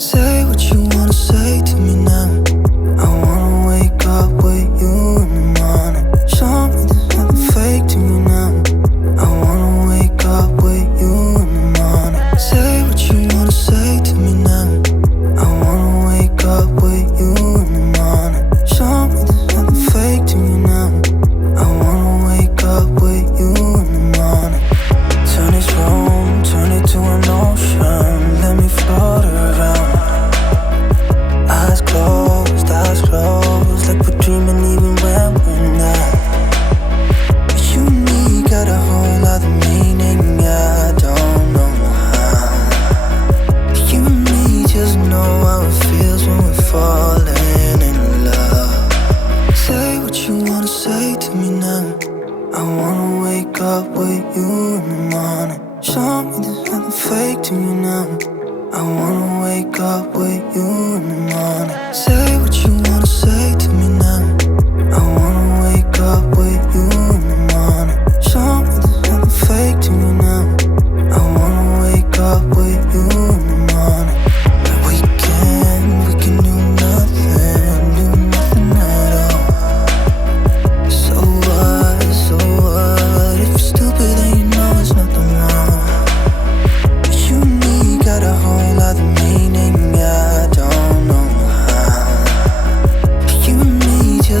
Say what you wanna say to me now. I wanna wake up with you in the morning. Show me there's nothing fake to me now. I wanna wake up with you in the morning. Say what you wanna say to me now. I wanna wake up with you in the morning. Show me there's nothing fake to me now. I wanna wake up with you in the morning. Turn this room, turn it to an ocean. Let me float around. Eyes closed, like we're dreaming even when we're not. But you and me got a whole other meaning, I don't know how. But you and me just know how it feels when we're falling in love. Say what you wanna say to me now. I wanna wake up with you in the morning. Show me there's nothing fake to me now. I wanna wake up with you in the morning. Say what you wanna say to me now. I wanna wake up with you in the morning. Show me there's nothing fake to me now. I wanna wake up with you in the morning. We can do nothing at all. So what, if you're stupid then you know it's nothing wrong. But you and me got a whole other meaning, I don't know how. But you and me just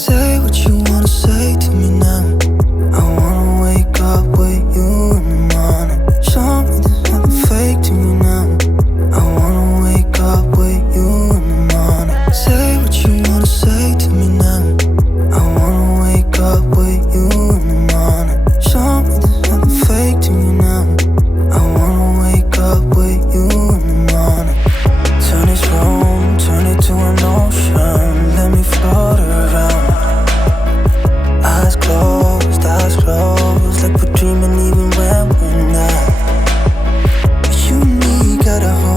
Say what you wanna say to me